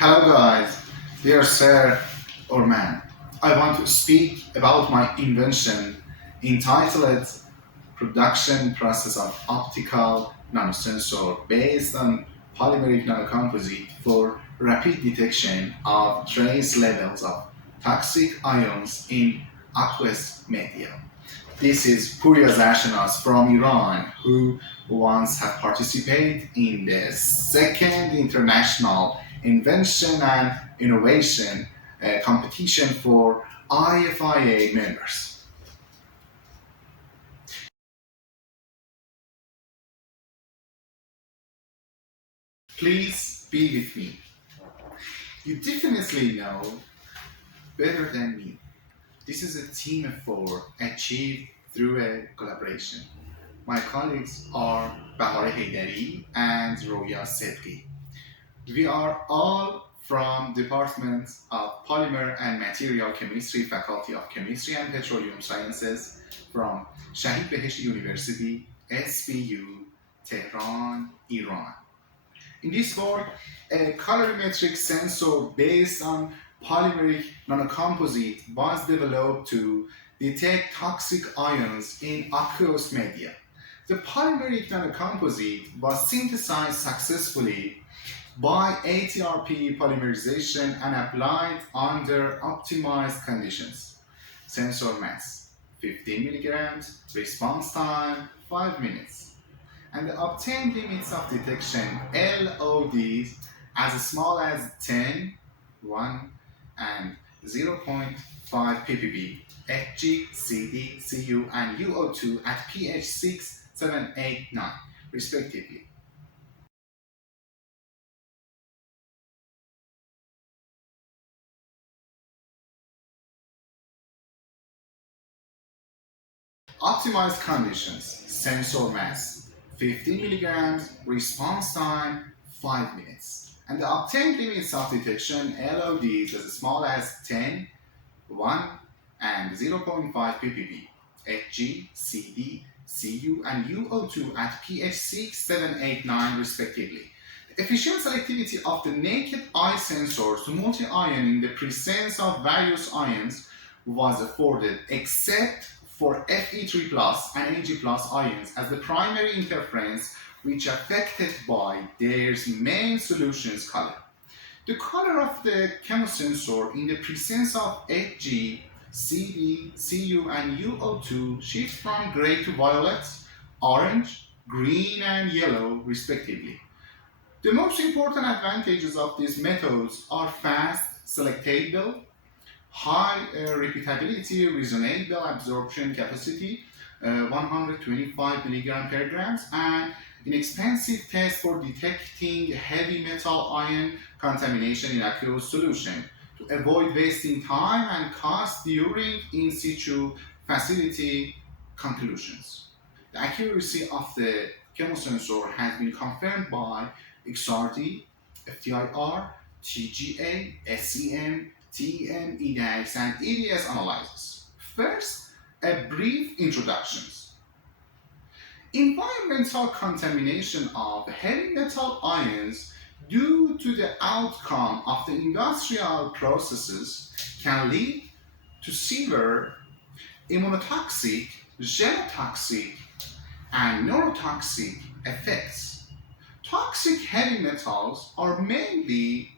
Hello guys, dear sir or man. I want to speak about my invention entitled Production Process of Optical Nanosensor based on polymeric nanocomposite for rapid detection of trace levels of toxic ions in aqueous media. This is Pourya Zarshenas from Iran, who once had participated in the second international invention and innovation competition for IFIA members. Please be with me. You definitely know better than me. This is a team effort achieved through a collaboration. My colleagues are Bahar Haydari and Roya Sedri. We are all from Department of Polymer and Material Chemistry, Faculty of Chemistry and Petroleum Sciences from Shahid Beheshti University, SBU, Tehran, Iran. In this work, a colorimetric sensor based on polymeric nanocomposite was developed to detect toxic ions in aqueous media. The polymeric nanocomposite was synthesized successfully by ATRP polymerization and applied under optimized conditions. Sensor mass 15 milligrams, response time 5 minutes, and the obtained limits of detection LODs as small as 10, 1, and 0.5 ppb, Hg, Cd, Cu, and UO2 at pH 6, 7, 8, 9, respectively. Optimized conditions, sensor mass 15 milligrams, response time 5 minutes, and the obtained limits of detection LODs as small as 10, 1, and 0.5 ppb, Hg, Cd, Cu, and UO2 at pH 6, 7, 8, 9, respectively. The efficient selectivity of the naked eye sensors to multi-ion in the presence of various ions was afforded except for Fe3 plus and Ag plus ions as the primary interference which affected by their main solution's color. The color of the chemosensor in the presence of Hg, Cd, Cu, and UO2 shifts from gray to violet, orange, green, and yellow, respectively. The most important advantages of these methods are fast selectable, high repeatability, reasonable absorption capacity, 125 milligram per grams, and inexpensive test for detecting heavy metal ion contamination in aqueous solution to avoid wasting time and cost during in situ facility conclusions. The accuracy of the chemosensor has been confirmed by XRD, FTIR, TGA, SEM, TEM, EDAX, and EDS analysis. First, a brief introduction. Environmental contamination of heavy metal ions due to the outcome of the industrial processes can lead to severe immunotoxic, genotoxic, and neurotoxic effects. Toxic heavy metals are mainly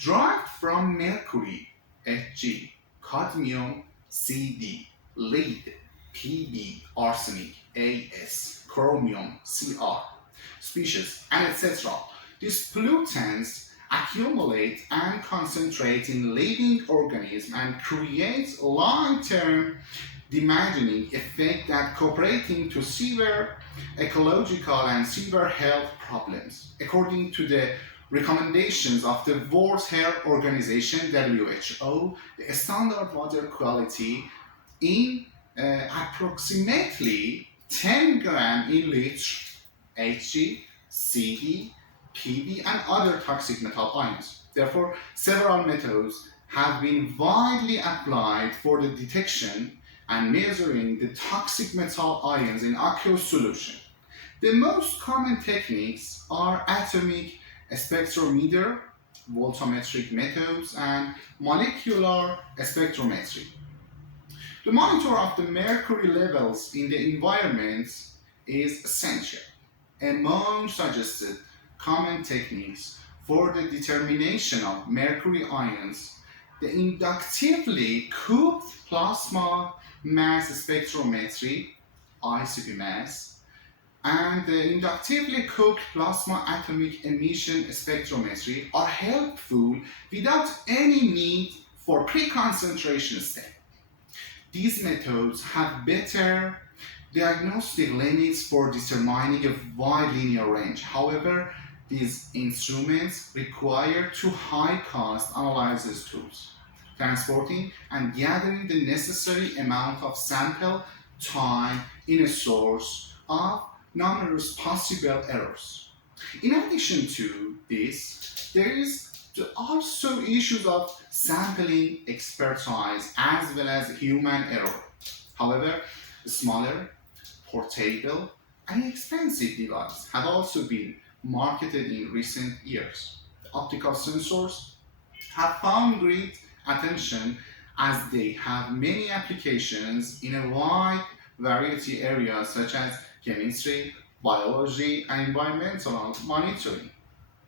derived from mercury, Hg, cadmium, Cd, lead, Pb, arsenic, As, chromium, Cr, species, and etc. These pollutants accumulate and concentrate in living organisms and create long-term damaging effect that cooperating to severe ecological and severe health problems. According to the recommendations of the World Health Organization (WHO), the standard water quality in approximately 10 gram in liter Hg, Cd, Pb, and other toxic metal ions. Therefore, several methods have been widely applied for the detection and measuring the toxic metal ions in aqueous solution. The most common techniques are atomic spectrometer, voltammetric methods, and molecular spectrometry. The monitor of the mercury levels in the environment is essential. Among suggested common techniques for the determination of mercury ions, the inductively cooled plasma mass spectrometry, ICP mass, and the inductively cooled plasma atomic emission spectrometry are helpful without any need for pre-concentration step. These methods have better diagnostic limits for determining a wide linear range. However, these instruments require too high-cost analysis tools, transporting and gathering the necessary amount of sample time in a source of numerous possible errors. In addition to this, there is also issues of sampling expertise as well as human error. However, smaller, portable, and expensive devices have also been marketed in recent years. Optical sensors have found great attention as they have many applications in a wide variety areas such as chemistry, biology, and environmental monitoring.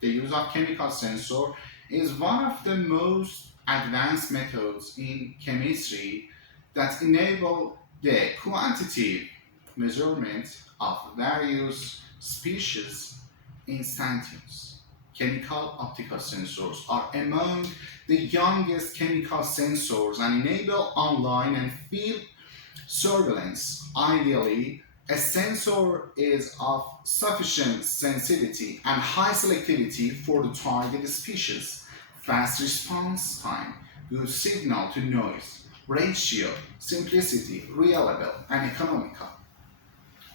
The use of chemical sensor is one of the most advanced methods in chemistry that enable the quantitative measurement of various species instantaneous. Chemical optical sensors are among the youngest chemical sensors and enable online and field surveillance. Ideally, a sensor is of sufficient sensitivity and high selectivity for the target species, fast response time, good signal to noise, ratio, simplicity, reliable, and economical.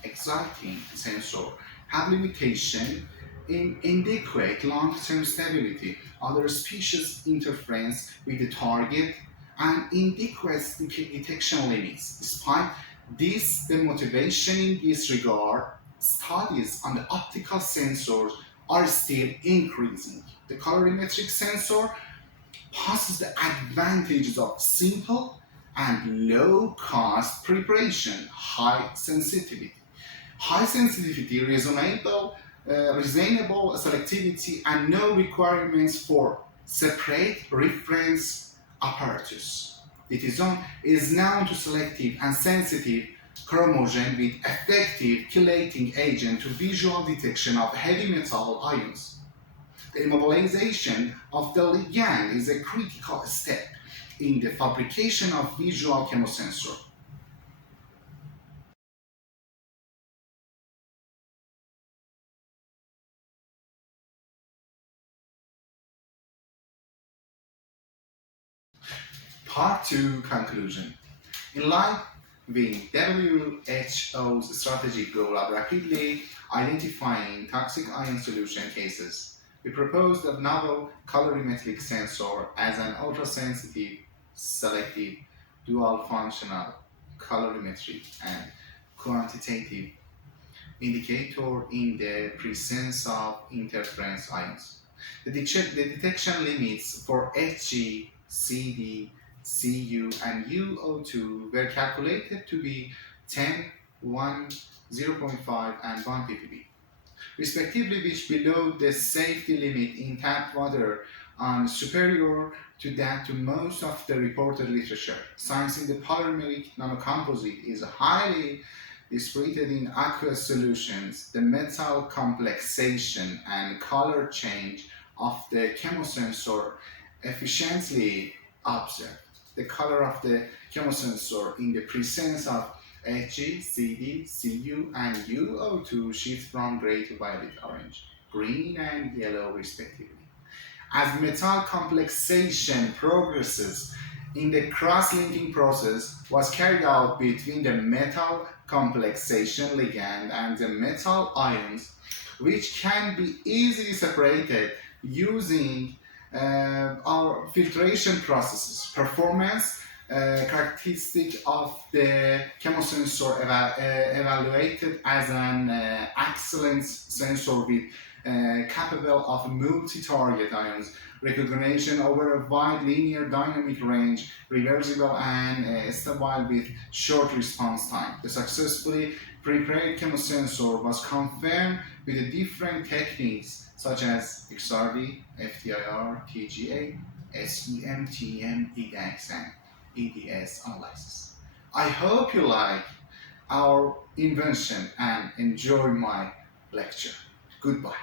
Exciting sensor have limitation in inadequate long-term stability, other species interference with the target, and inadequate detection limits. Despite this, the motivation in this regard, studies on the optical sensors are still increasing. The colorimetric sensor possesses the advantages of simple and low-cost preparation, high sensitivity, reasonable selectivity, and no requirements for separate reference apparatus. The design is known to selective and sensitive chromogen with effective chelating agent to visual detection of heavy metal ions. The immobilization of the ligand is a critical step in the fabrication of visual chemosensor. Part 2 conclusion. In line with WHO's strategic goal of rapidly identifying toxic ion solution cases, we proposed a novel colorimetric sensor as an ultrasensitive, selective, dual functional colorimetric and quantitative indicator in the presence of interference ions. The detection limits for Hg, Cd, Cu, and UO2 were calculated to be 10, 1, 0.5, and 1 ppb, respectively, which below the safety limit in tap water and superior to that to most of the reported literature. Science in the polymeric nanocomposite is highly distributed in aqueous solutions. The metal complexation and color change of the chemosensor efficiently observed. The color of the chemosensor in the presence of Hg, Cd, Cu, and UO2 shifts from gray to violet orange, green, and yellow respectively. As metal complexation progresses, in the cross-linking process was carried out between the metal complexation ligand and the metal ions, which can be easily separated using our filtration processes. Performance characteristic of the chemosensor evaluated as an excellent sensor with capable of multi-target ions recognition over a wide linear dynamic range, reversible and stable with short response time. The successfully prepared chemosensor was confirmed with the different techniques such as XRD, FTIR, TGA, SEM, TM, EDAX, and EDS analysis. I hope you like our invention and enjoy my lecture. Goodbye.